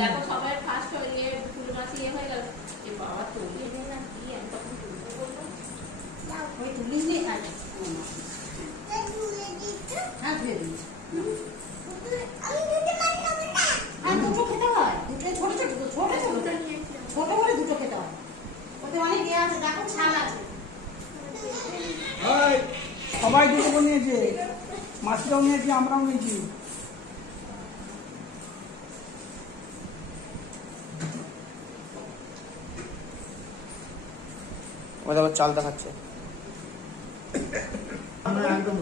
দেখো সবাই ফার্স্ট হয়ে গিয়ে ফুল মাছ ইয়ে হয়ে গেল এ বাবা তুলি নে না কি আমি তখন তুলতে বললাম ওই তুলিস নি হ্যাঁ ধুয়ে দিয়েছি হ্যাঁ দুটো খেতে হয় দুটো ছোট ছোট ছোট ছোট ছোট করে দুটো খেতে হয় ওতে অনেক ইয়ে আছে দেখো ছাল আছে সবাই দুটো করে নিয়েছে, মাছটাও নিয়েছি, আমরাও নিয়েছি। আমাদের আবার চাল দেখাচ্ছে। আমরা একদম